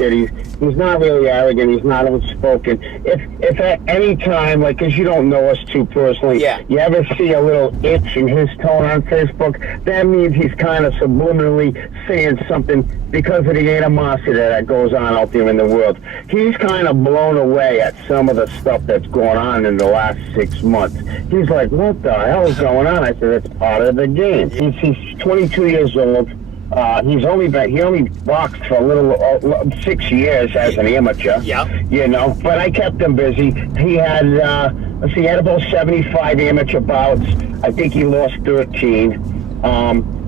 kid. He's not really arrogant. He's not outspoken. If at any time, like, because you don't know us too personally, you ever see a little itch in his tone on Facebook, that means he's kind of subliminally saying something because of the animosity that goes on out there in the world. He's kind of blown away at some of the stuff that's going on in the last 6 months. He's like, what the hell is going on? I said, it's part of the game. He's 22 years old. He only boxed for a little 6 years as an amateur. You know, but I kept him busy. He had he had about 75 amateur bouts. I think he lost 13.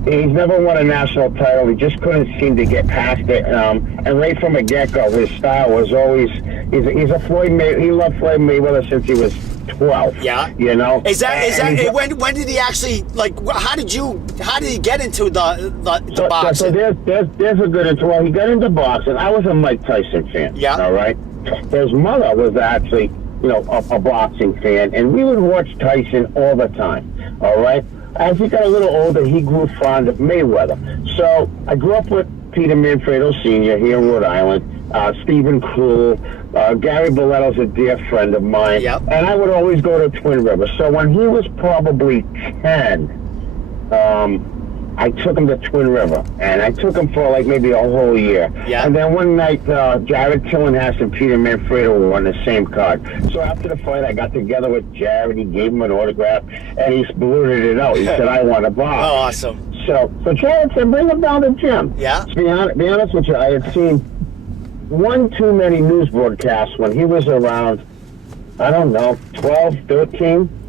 He's never won a national title. He just couldn't seem to get past it. And right from the get-go, his style was always, he's a Floyd Mayweather. He loved Floyd Mayweather since he was 12. You know? Is that when did he actually, like, how did he get into the boxing? So there's a good intro. Well, he got into boxing. I was a Mike Tyson fan. All right? His mother was actually, you know, a boxing fan, and we would watch Tyson all the time. All right? As he got a little older, he grew fond of Mayweather. So I grew up with Peter Manfredo Sr. here in Rhode Island, Stephen Krul, Gary Bolletto's a dear friend of mine, and I would always go to Twin River. So when he was probably 10, I took him to Twin River, and I took him for like maybe a whole year. And then one night, Jared Tillinghast and Peter Manfredo were on the same card. So after the fight, I got together with Jared. He gave him an autograph, and he blurted it out. He said, I want to box. Oh, awesome. So Jared said, bring him down to the gym. To be honest with you, I had seen one too many news broadcasts when he was around, I don't know, 12, 13.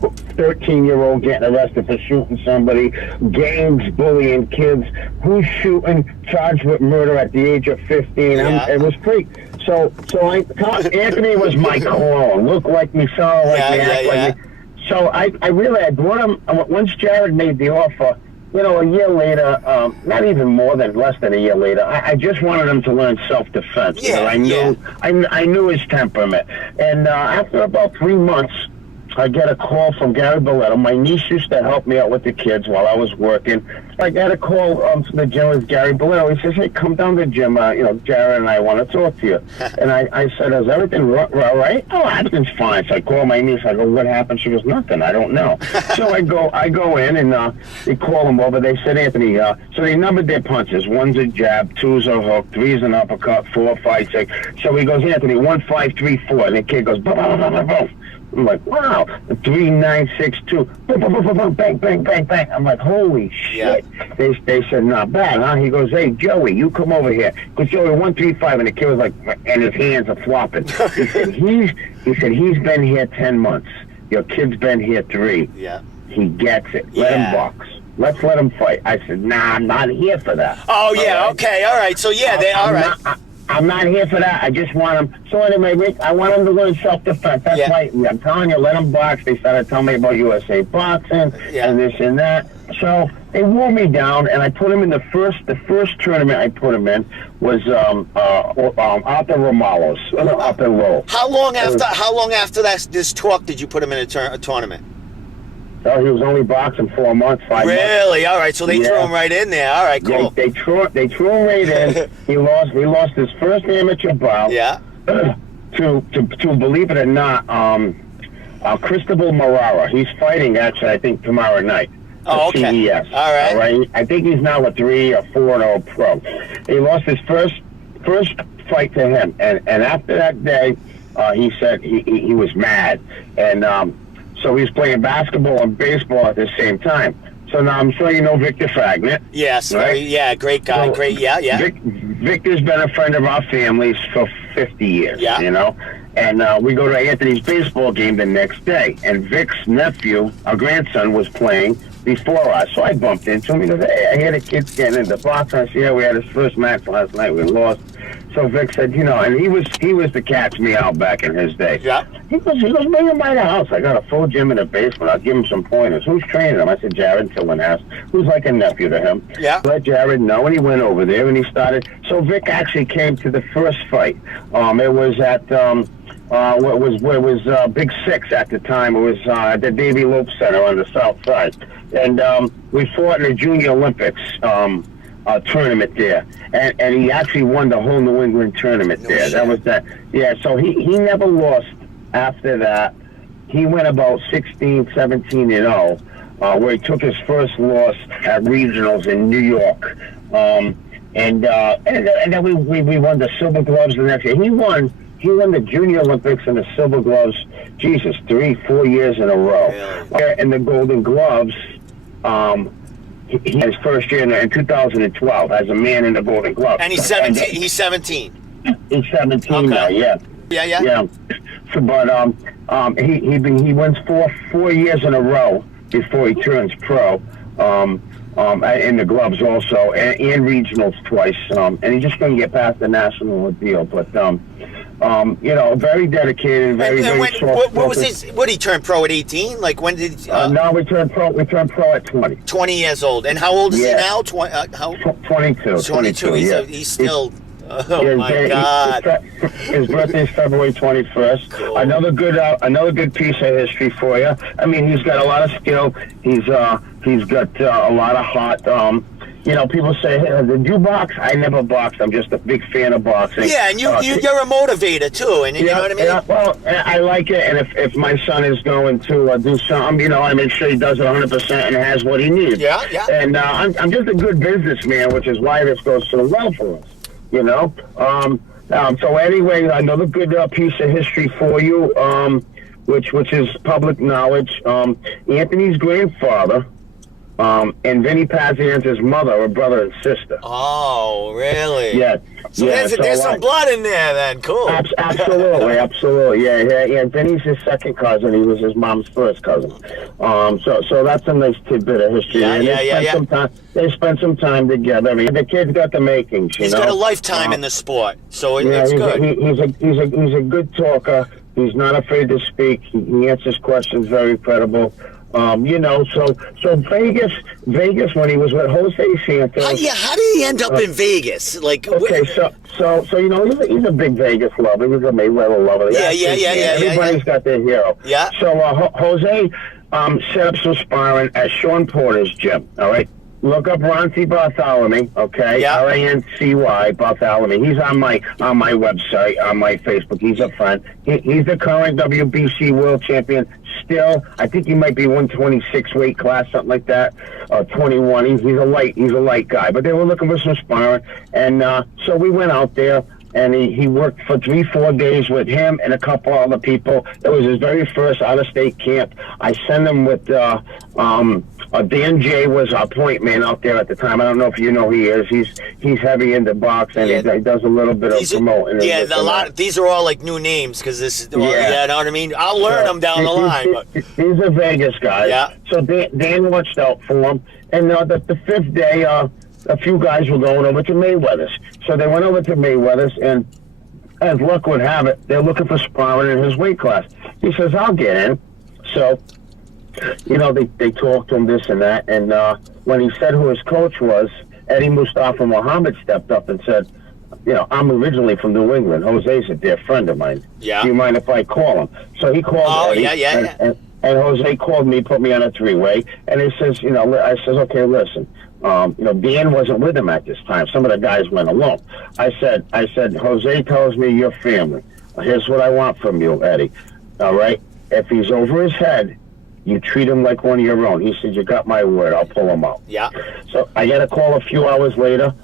13-year-old getting arrested for shooting somebody, gangs bullying kids, who's shooting, charged with murder at the age of 15. It was pretty. So Anthony was my clone. Look like me, sound like me, act like me. So I brought him, once Jared made the offer, you know, a year later, not even more than less than a year later, I just wanted him to learn self-defense. I knew his temperament. And after about 3 months, I get a call from Gary Bolletto. My niece used to help me out with the kids while I was working. I got a call from the gym with Gary Bolletto. He says, hey, come down to the gym. You know, Jared and I want to talk to you. And I said, is everything all right? Oh, everything's fine. So I call my niece. I go, what happened? She goes, nothing. I don't know. So I go in, and they call him over. They said, Anthony, so they numbered their punches. 1's a jab, 2's a hook, 3's an uppercut, 4, 5, 6. So he goes, Anthony, 1, 5, 3, 4. And the kid goes, boom, boom, boom, boom, boom. I'm like, wow, 3, 9, 6, 2, boom, boom, boom, boom, bang, bang, bang, bang. I'm like, holy shit. They said, not bad, huh? He goes, hey, Joey, you come over here. Because Joey, 1, 3, 5, and the kid was like, and his hands are flopping. He said, he's been here 10 months. Your kid's been here 3. He gets it. Let him box. Let's let him fight. I said, nah, I'm not here for that. Oh, yeah, okay, all right. So, yeah, I'm not here for that. I just want him. So anyway, Rick, I want him to learn self-defense. That's why I'm telling you, let him box. They started telling me about USA Boxing and this and that. So they wore me down, and I put him in the first tournament I put him in was Arthur Romalo's up in Lowell. How long after this talk did you put him in a tournament? Oh, he was only boxing 4 months, 5 months. Really? All right. So they threw him right in there. All right, cool. They threw him right in. He lost his first amateur bout. To believe it or not, Cristobal Marrara. He's fighting actually, I think, tomorrow night. Oh, okay. CES. All right. I think he's now a 3 or 4-0 pro. He lost his first fight to him, and after that day, he said he was mad, and so he was playing basketball and baseball at the same time. So now I'm sure you know Victor Fragment. Yes, right? Great guy, so great, Victor's been a friend of our family's for 50 years, you know? And we go to Anthony's baseball game the next day, and Vic's nephew, our grandson, was playing before us. So I bumped into him. He goes, hey, I hear the kid's getting into boxing. I said, yeah, we had his first match last night. We lost. So Vic said, you know, and he was the catch me out back in his day. He goes, bring him by the house. I got a full gym in the basement. I'll give him some pointers. Who's training him? I said, Jared Tillinghast, who's like a nephew to him. Let Jared know, and he went over there, and he started. So Vic actually came to the first fight. It was at Big Six at the time. It was at the Davy Lope Center on the south side. And we fought in the Junior Olympics. tournament there, and he actually won the whole New England tournament there. Shit. That was that. Yeah, so he never lost after that. He went about 16, 17 and 0, where he took his first loss at regionals in New York. And then we won the silver gloves the next year. He won the Junior Olympics and the silver gloves, 3-4 years in a row. Really? And the golden gloves, he had his first year in 2012 as a man in the golden gloves. And he's 17. He's 17. He's 17 Okay. now, yeah. Yeah. So, but he wins four years in a row before he turns pro. In the gloves also, and regionals twice. And he's just going to get past the national ordeal. But very dedicated, very soft. What was his? What did he turn pro at 18? Like when did? No, we turned pro at 20. 20 years old. And how old is he now? 22. 22. He's still. Oh my God! His birthday is February 21st. Cool. Another good piece of history for you. I mean, he's got a lot of skill. He's got a lot of heart. People say, hey, did you box? I never boxed. I'm just a big fan of boxing. Yeah, and you're a motivator too, and you know what I mean? Yeah, well, I like it, and if my son is going to do something, I make sure he does it 100% and has what he needs. Yeah. And I'm just a good businessman, which is why this goes so well for us. So anyway, another good piece of history for you, which is public knowledge. Anthony's grandfather, and Vinny Pazienza's mother are brother and sister. Oh, really? Yeah. So there's some blood in there then. Cool. Absolutely. Yeah. Vinny's his second cousin. He was his mom's first cousin. So that's a nice tidbit of history. They spent some time together. I mean, the kid's got the makings. He's got a lifetime in the sport, so it's good. He's a good talker. He's not afraid to speak. He answers questions very credible. So Vegas when he was with Jose Santos. How did he end up in Vegas? Like, okay, so he's a big Vegas lover. He was a Mayweather lover. Everybody's got their hero. Yeah. So Jose set up some sparring at Sean Porter's gym. All right. Look up Rancy Bartholomew, okay? Yeah. Rancy Bartholomew. He's on my website, on my Facebook. He's a friend. He's the current WBC world champion. Still, I think he might be 126 weight class, something like that, 21. He's a light guy. But they were looking for some sparring, and so we went out there. And he worked for 3-4 days with him and a couple other people. It was his very first out-of-state camp. I sent him with Dan J was our point man out there at the time. I don't know if you know who he is. He's heavy into boxing. He does a little bit of promoting. Yeah, these are all like new names because this is. You know what I mean? I'll learn them down the line. These are Vegas guys. Yeah. So Dan watched out for him, and the fifth day, a few guys were going over to Mayweather's. So they went over to Mayweather's, and as luck would have it, they're looking for sparring in his weight class. He says, I'll get in. So, they talked to him, this and that, and when he said who his coach was, Eddie Mustafa Muhammad stepped up and said, I'm originally from New England. Jose's a dear friend of mine. Yeah. Do you mind if I call him? So he called Eddie. And Jose called me, put me on a three-way, and he says, I says, okay, listen, Dan wasn't with him at this time. Some of the guys went alone. I said, Jose tells me you're family. Here's what I want from you, Eddie. All right? If he's over his head, you treat him like one of your own. He said, you got my word. I'll pull him out. Yeah. So I got a call a few hours later.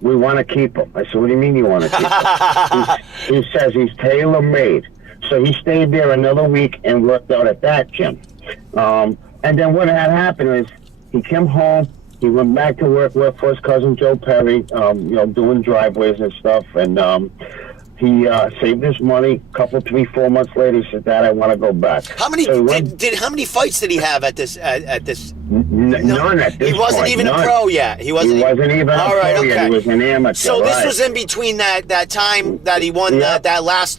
We want to keep him. I said, what do you mean you want to keep him? He says he's tailor-made. So he stayed there another week and worked out at that gym. And then what had happened is he came home. He went back to work for his cousin Joe Perry, doing driveways and stuff. And he saved his money. A couple, 3-4 months later, he said, Dad, I want to go back. How many how many fights did he have at this? None at this He wasn't point, even none. a pro yet. He wasn't even a pro yet. He was an amateur. So this was in between that time that he won that last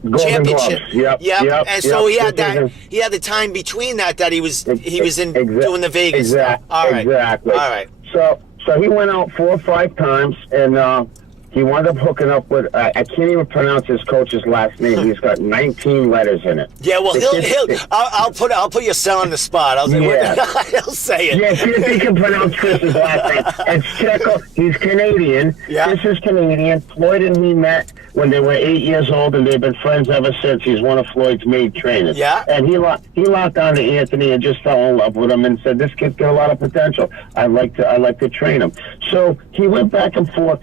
Golden championship. Gloves. Yep. And so he had the time between that he was in doing the Vegas stuff. All right. Exactly. All right. So he went out 4 or 5 times, and he wound up hooking up with, I can't even pronounce his coach's last name. He's got 19 letters in it. Yeah, well, I'll put your son on the spot. I'll say, he'll say it. Yeah, see if he can pronounce Chris's last name. It's Checo. He's Canadian. Yeah. Chris is Canadian. Floyd and he met when they were 8 years old, and they've been friends ever since. He's one of Floyd's main trainers. Yeah. And he locked on to Anthony and just fell in love with him and said, this kid's got a lot of potential. I'd like to train him. So he went back and forth.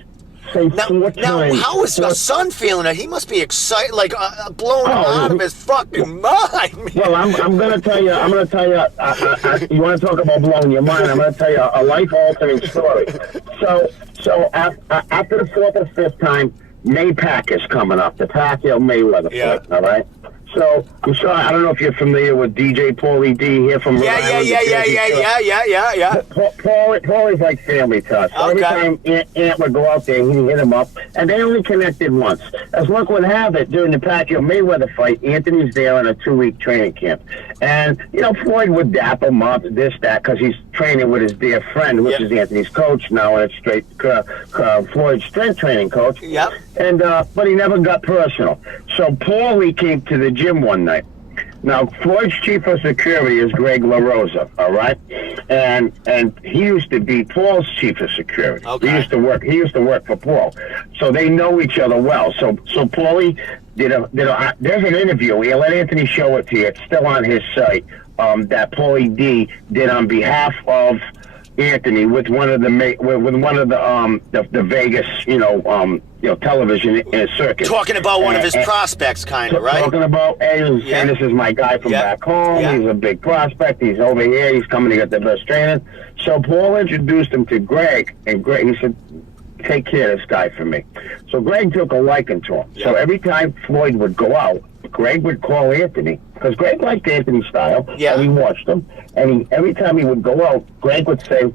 Now, how is your son feeling it? He must be excited, like blown out of his fucking mind. Well, I'm going to tell you. You want to talk about blowing your mind? I'm going to tell you a life-altering story. So after the fourth or fifth time, Maypac is coming up. The Pacquiao Mayweather fight. All right. So I'm sorry. I don't know if you're familiar with DJ Paulie D here from Rhode Island. Yeah. Paulie's like family to us. So every time Ant would go out there, he'd hit him up, and they only connected once. As luck would have it, during the Pacquiao Mayweather fight, Anthony's there in a 2-week training camp, and Floyd would dap him up, that, because he's training with his dear friend, which is Anthony's coach now, and it's Floyd's strength training coach. Yep. And but he never got personal. So Paulie came to the gym one night. Now, Floyd's chief of security is Greg LaRosa, all right? And he used to be Paul's chief of security. Okay. He used to work for Paul. So they know each other well. So Paulie there's an interview. He'll let Anthony show it to you. It's still on his site. That Paulie D did on behalf of Anthony with one of the Vegas television circuit. Talking about one of his prospects, kind of, right? Talking about, saying this is my guy from back home. Yeah. He's a big prospect. He's over here. He's coming to get the best training. So Paul introduced him to Greg, and he said, take care of this guy for me. So Greg took a liking to him. Yeah. So every time Floyd would go out, Greg would call Anthony, because Greg liked Anthony's style, and he watched him. And every time he would go out, Greg would say,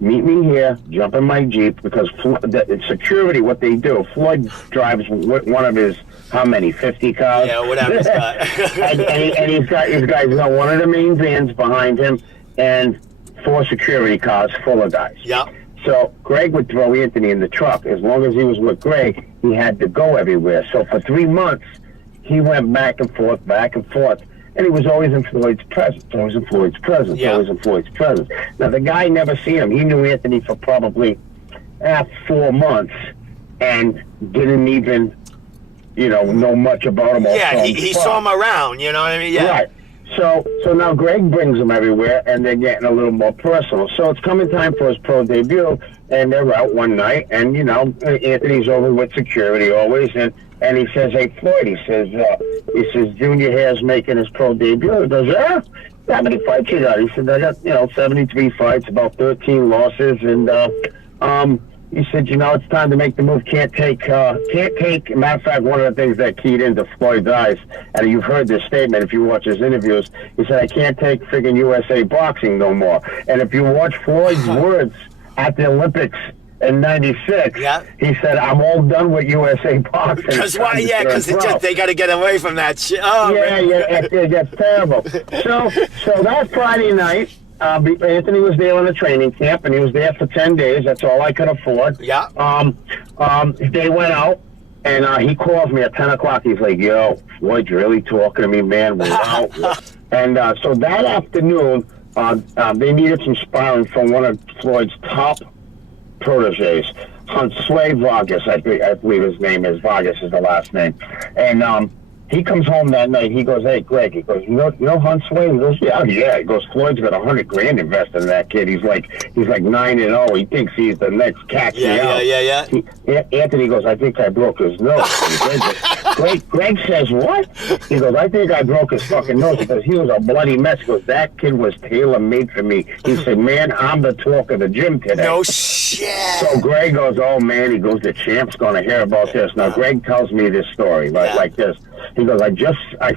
meet me here, jump in my Jeep, because security, what they do, Floyd drives one of his, how many, 50 cars? Yeah, whatever he's got. and he's got one of the main vans behind him, and 4 security cars full of guys. Yeah. So Greg would throw Anthony in the truck. As long as he was with Greg, he had to go everywhere. So for 3 months, he went back and forth, and he was always in Floyd's presence, always in Floyd's presence. Now, the guy never seen him. He knew Anthony for probably 4 months and didn't even, know much about him. Yeah, he saw him around, you know what I mean? Yeah. Right. So now Greg brings him everywhere, and they're getting a little more personal. So it's coming time for his pro debut, and they're out one night, and, Anthony's over with security always, and he says, hey, Floyd, he says, Junior Hare's making his pro debut. He goes, yeah? How many fights you got? He said, I got, 73 fights, about 13 losses, and he said, it's time to make the move. Can't take, matter of fact, one of the things that keyed into Floyd's eyes, and you've heard this statement if you watch his interviews, he said, I can't take friggin' USA boxing no more. And if you watch Floyd's words at the Olympics in '96, he said, I'm all done with USA boxing. Because they got to get away from that shit. Oh, it gets terrible. So that Friday night, Anthony was there on the training camp, and he was there for 10 days. That's all I could afford. Yeah. They went out, and he calls me at 10 o'clock. He's like, yo, Floyd's really talking to me, man. We're out. And so that afternoon, they needed some sparring from one of Floyd's top proteges, Sway Vargas, I believe his name is. Vargas is the last name. And he comes home that night. He goes, hey, Greg, he goes, you know Hunt Sway? He goes, yeah. He goes, Floyd's got $100,000 invested in that kid. He's like 9-0. He thinks he's the next catch. Yeah. Anthony goes, I think I broke his nose. Greg says, what? He goes, I think I broke his fucking nose because he was a bloody mess. He goes, that kid was tailor-made for me. He said, man, I'm the talk of the gym today. No shit. So Greg goes, oh, man. He goes, the champ's going to hear about this. Now, Greg tells me this story like this. He goes, I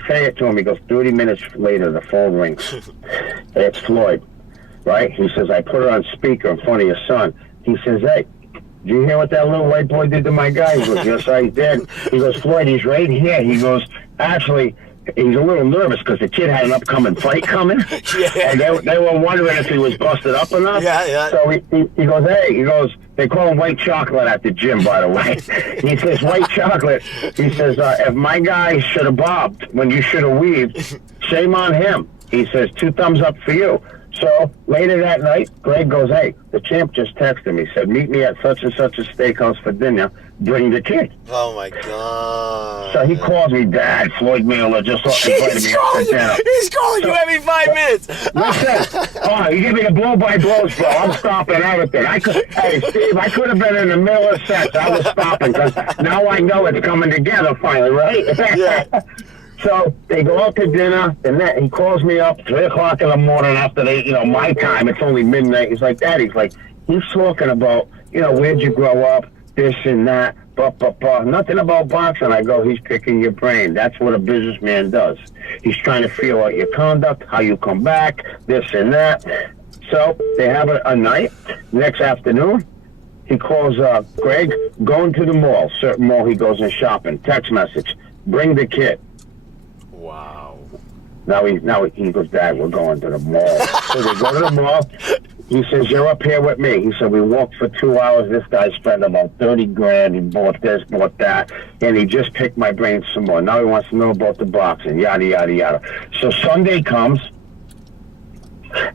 say it to him. He goes, 30 minutes later, the phone rings. It's Floyd, right? He says, I put it on speaker in front of your son. He says, hey, did you hear what that little white boy did to my guy? He goes, yes, I did. He goes, Floyd, he's right here. He goes, actually, he's a little nervous because the kid had an upcoming fight coming. And they were wondering if he was busted up or not. Yeah. So he goes, hey, They call him white chocolate at the gym, by the way. He says, white chocolate. He says, if my guy should have bobbed when you should have weaved, shame on him. He says, 2 thumbs up for you. So later that night, Greg goes, hey, the champ just texted me. He said, meet me at such and such a steakhouse for dinner. Bring the kid. Oh, my God. So he calls me, Dad, Floyd Mayweather just invited me to dinner. He's calling you every 5 minutes. Listen, you give me the blow-by-blows, bro. I'm stopping everything. Hey, Steve, I could have been in the middle of sex. I was stopping because now I know it's coming together finally, right? Yeah. So they go out to dinner, and then he calls me up 3 o'clock in the morning after my time. It's only midnight. He's like, Dad, he's talking about, where'd you grow up, this and that, nothing about boxing. I go, he's picking your brain. That's what a businessman does. He's trying to feel out your conduct, how you come back, this and that. So they have a night. Next afternoon, he calls Greg, going to the mall. Certain mall he goes in shopping. Text message, bring the kid. Wow. Now he goes, Dad, we're going to the mall. So they go to the mall. He says, you're up here with me. He said, we walked for 2 hours. This guy spent about 30 grand. He bought this, bought that. And he just picked my brain some more. Now he wants to know about the boxing, yada, yada, yada. So Sunday comes,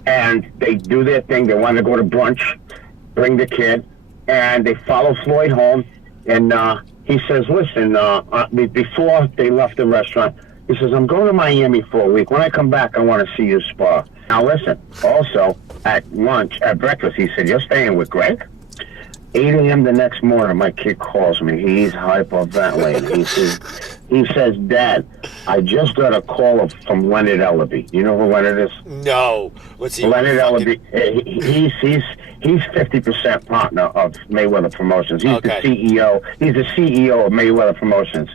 and they do their thing. They want to go to brunch, bring the kid, and they follow Floyd home. And he says, listen, before they left the restaurant, he says, I'm going to Miami for a week. When I come back, I want to see you spar. Now, listen, also, at breakfast, he said, you're staying with Greg? 8 a.m. the next morning, my kid calls me. He's hyperventilating. He says, Dad, I just got a call from Leonard Ellaby. You know who Leonard is? No. What's he? Leonard Ellaby. He's 50% partner of Mayweather Promotions. He's the CEO. He's the CEO of Mayweather Promotions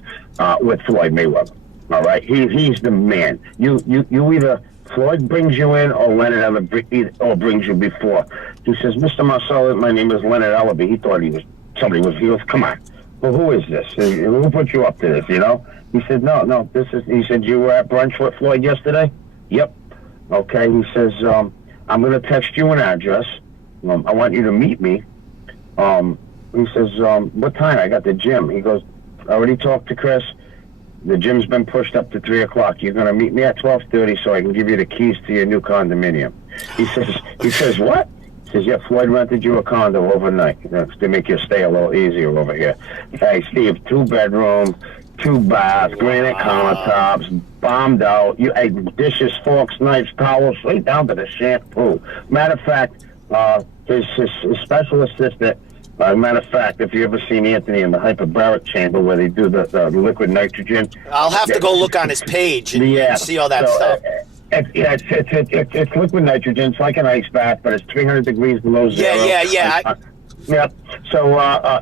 with Floyd Mayweather. All right, he's the man. You either Floyd brings you in or Leonard Ellaby or brings you before. He says, Mr. Marsella, my name is Leonard Ellaby. He thought he goes, come on. Well, who is this? Who put you up to this, He said, no, he said, you were at brunch with Floyd yesterday? Yep. Okay, he says, I'm going to text you an address. I want you to meet me. He says, what time? I got the gym. He goes, I already talked to Chris. The gym's been pushed up to 3 o'clock. You're going to meet me at 12:30 so I can give you the keys to your new condominium. He says, what? He says, yeah, Floyd rented you a condo overnight to make your stay a little easier over here. Hey, Steve, 2-bedroom, 2 baths, granite countertops, bombed out. Dishes, forks, knives, towels, right down to the shampoo. Matter of fact, his special assistant, matter of fact, if you ever seen Anthony in the hyperbaric chamber where they do the liquid nitrogen, I'll have to go look on his page and see all that stuff. It's liquid nitrogen. It's like an ice bath, but it's 300 degrees below zero. Yeah. Yeah. So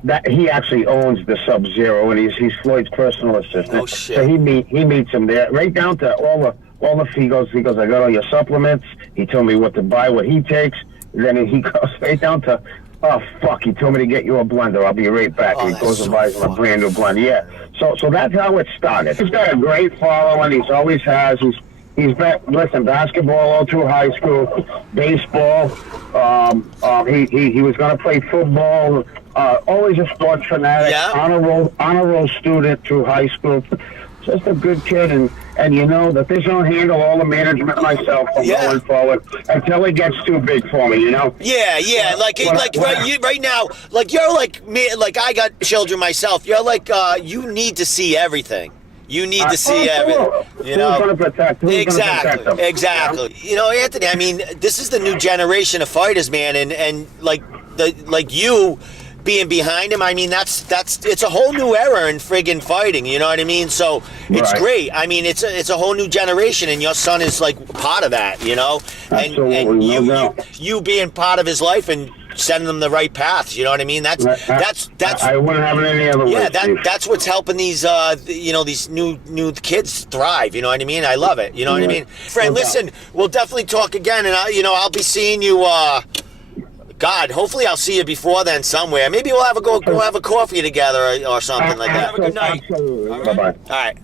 that he actually owns the Sub-Zero, and he's Floyd's personal assistant. Oh shit. So he meets him there, right down to all the he goes, I got all your supplements. He told me what to buy, what he takes. And then he goes right down to, oh fuck, he told me to get you a blender. I'll be right back. And he goes and buys him a brand new blender. Yeah. So that's how it started. He's got a great following. He's always has. He's been, basketball all through high school, baseball. He was going to play football. Always a sports fanatic. Yeah. Honor roll student through high school. Just a good kid, and that this don't handle all the management myself from going forward until it gets too big for me. Yeah. Right now, you're like me. Like I got children myself. You're like you need to see everything. You need to see everything. Who's going to protect? Exactly. Anthony. I mean, this is the new generation of fighters, man, and like you being behind him. I mean, it's a whole new era in friggin' fighting. You know what I mean? So it's great. I mean, it's a whole new generation, and your son is like part of that. And you being part of his life and sending them the right path. You know what I mean? That's I wouldn't have it any other way. Yeah, that's what's helping these these new kids thrive. You know what I mean? I love it. You know what I mean? Friend, listen, we'll definitely talk again, and I'll be seeing you. God, hopefully I'll see you before then somewhere. Maybe we'll have a go have a coffee together or something like that. Have a good night. Absolutely. Bye-bye. All right.